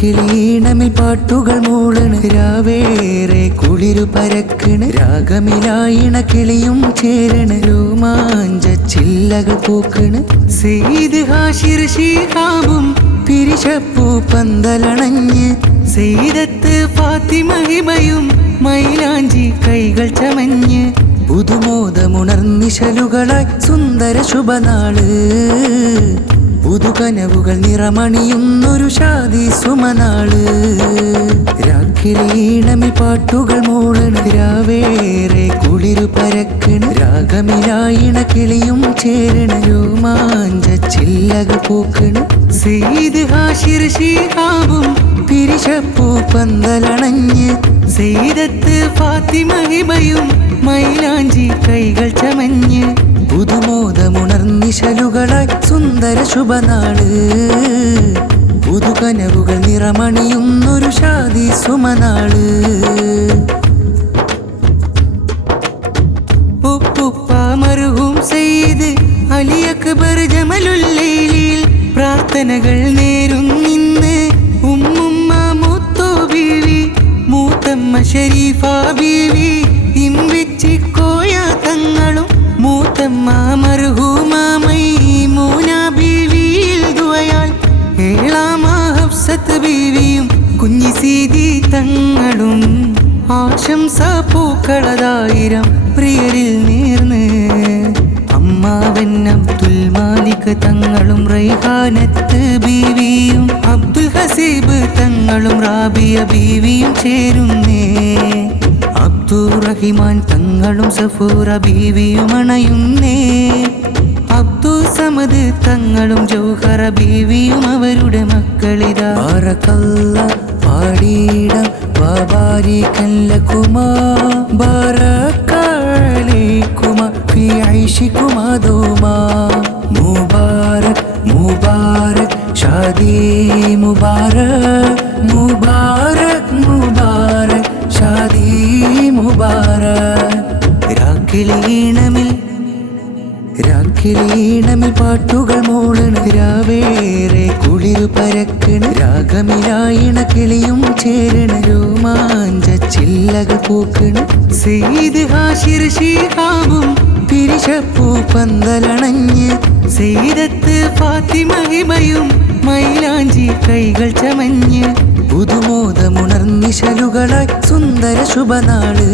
രാക്കിളീണമിൽ പാട്ടുകൾ മൂളണ് രാവേറെ കുളിരു പരക്കണ് രാഗമിലായിണ കിളിയും ചേരണ രോമാഞ്ച ചില്ലകൾ പൂക്കണ് സെയ്ദ് ഹാഷിർ ശിഹാബും പിരിശപ്പൂ പന്തലണഞ്ഞ് സെയ്ദത്ത് ഫാത്തിമ ഹിബയും മൈലാഞ്ചി കൈകൾ ചമഞ്ഞ് പുതുമോദമുണർന്നിശലുകളായി സുന്ദര ശുഭനാള് പുതുകനവുകൾ നിറമണിയുന്നൊരു ഷാദി സുമനാള് രാക്കിളീണമിൽ പാട്ടുകൾ മൂളണ് രാവേറെ കുളിരു പരക്കണ് രാഗമിലായിണ കിളിയും ചേരണ രോമാഞ്ച ചില്ലകൾ പൂക്കണ് സെയ്ദ് ഹാഷിർ ശിഹാബും പിരിശപ്പൂ പന്തലണഞ്ഞ് സെയ്ദത്ത് ഫാത്തിമ ഹിബയും മൈലാഞ്ചി കൈകൾ ചമഞ്ഞ് പുതുമോദമുണർന്നിശലുകളായി സുന്ദര ശുഭനാള് പുതുകനവുകൾ നിറമണിയുന്നൊരു ഷാദി സുമനാള് ഉപ്പുപ്പ മർഹൂം സെയ്ദ് അലി അക്ബർ ജമലുല്ലൈലിൽ പ്രാർത്ഥനകൾ നേരുന്നിന്ന് ഉമ്മുമ്മ മുത്തു ബീവി മൂത്തമ്മ ഷരീഫ ബീവി ഇംവിച്ചിക്കോയ തങ്ങളും മൂത്തമ്മ മർഹൂമ മൈമൂന ബീവിയിൽ ദുആയാൽ ഏളാമ ഹഫ്സത്ത് ബീവിയും കുഞ്ഞി സീതി തങ്ങളും ആശംസ പൂക്കളതായിരം പ്രിയരിൽ നേർന്ന് അമ്മാവൻ അബ്ദുൽ മാലിക് തങ്ങളും റൈഹാനത്ത് ബീവിയും അബ്ദുൽ ഹസീബ് തങ്ങളും റാബിയ ബീവിയും ചേരുന്നേ അബ്ദുറഹിമാൻ തങ്ങളും സഫൂറ ബീവിയും അണയുന്നേ അബ്ദുൽ സമദ് തങ്ങളും ജൗഹറ ബീവിയും അവരുടെ മക്കളിതാ ബാറകല്ലാഹ് പാടിയിടാം വബാരികൻ ലകുമാ ബാറക അലൈകുമാ ഫീ ഐശികുമാ ദൂമാ മുബാരക് മുബാരക് ഷാദി മുബാരക് മുബാരക് മുബാരക് ഷാദി മുബാരക് രാക്കിളീണമിൽ പാട്ടുകൾ മൂളണ് രാവേറെ കുളിരു പരക്കണ് രാഗമിലായിണ കിളിയും ചേരണ രോമാഞ്ച ചില്ലകൾ പൂക്കണ് സെയ്ദ് ഹാഷിർ ശിഹാബും പിരിശപ്പൂ പന്തലണഞ്ഞ് സെയ്ദത്ത് ഫാത്തിമ ഹിബയും മൈലാഞ്ചി കൈകൾ ചമഞ്ഞ് പുതുമോദമുണർന്നിശലുകളായി സുന്ദര ശുഭനാള്